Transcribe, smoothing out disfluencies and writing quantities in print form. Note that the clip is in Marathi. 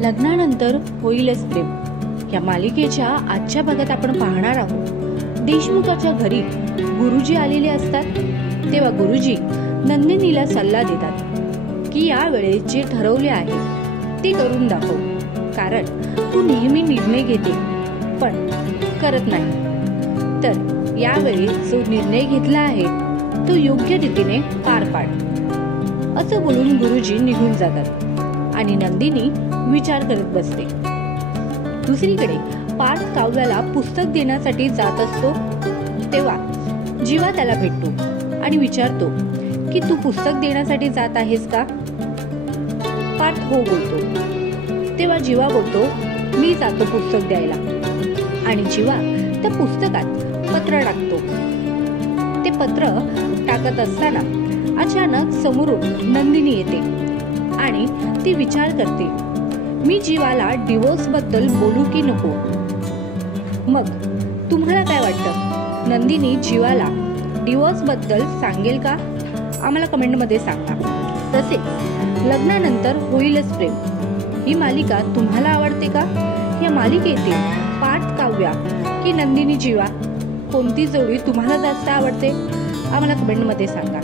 लग्नानंतर होईलच प्रेम या मालिकेच्या आजच्या भागात आपण पाहणार आहोत। देशमुखाच्या घरी गुरुजी आलेले असतात तेव्हा गुरुजी नंदिनीला सल्ला देतात की यावेळेस जे ठरवले आहे ते करून दाखव, कारण तू नेहमी निर्णय घेते पण करत नाही, तर यावेळी जो निर्णय घेतला आहे तो योग्य रीतीने पार पाड, असं बोलून गुरुजी निघून जातात आणि नंदिनी विचार करत बसते। दुसरीकडे पार्थ काव्याला पुस्तक देण्यासाठी जात असतो तेव्हा जीवा त्याला भेटतो आणि विचारतो की तू पुस्तक देण्यासाठी जात आहेस का? पार्थ हो बोलतो। तेव्हा जीवा बोलतो मी जातो पुस्तक द्यायला, आणि जीवा त्या पुस्तकात पत्र टाकतो। ते पत्र टाकत असताना अचानक समोरून नंदिनी येते आणि ती विचार करते मी जीवाला डिवोर्स बद्दल बोलू की नको। मग तुम्हाला काय वाटतं, नंदिनी जीवाला डिवोर्स बद्दल सांगेल का? आम्हाला कमेंट मध्ये सांगा। तसेच लग्नानंतर होईलच प्रेम ही मालिका तुम्हाला आवडते का? या मालिकेतील पार्थ काव्या की नंदिनी जीवा कोणती जोडी तुम्हाला जास्त आवडते? आम्हाला कमेंट मध्ये सांगा।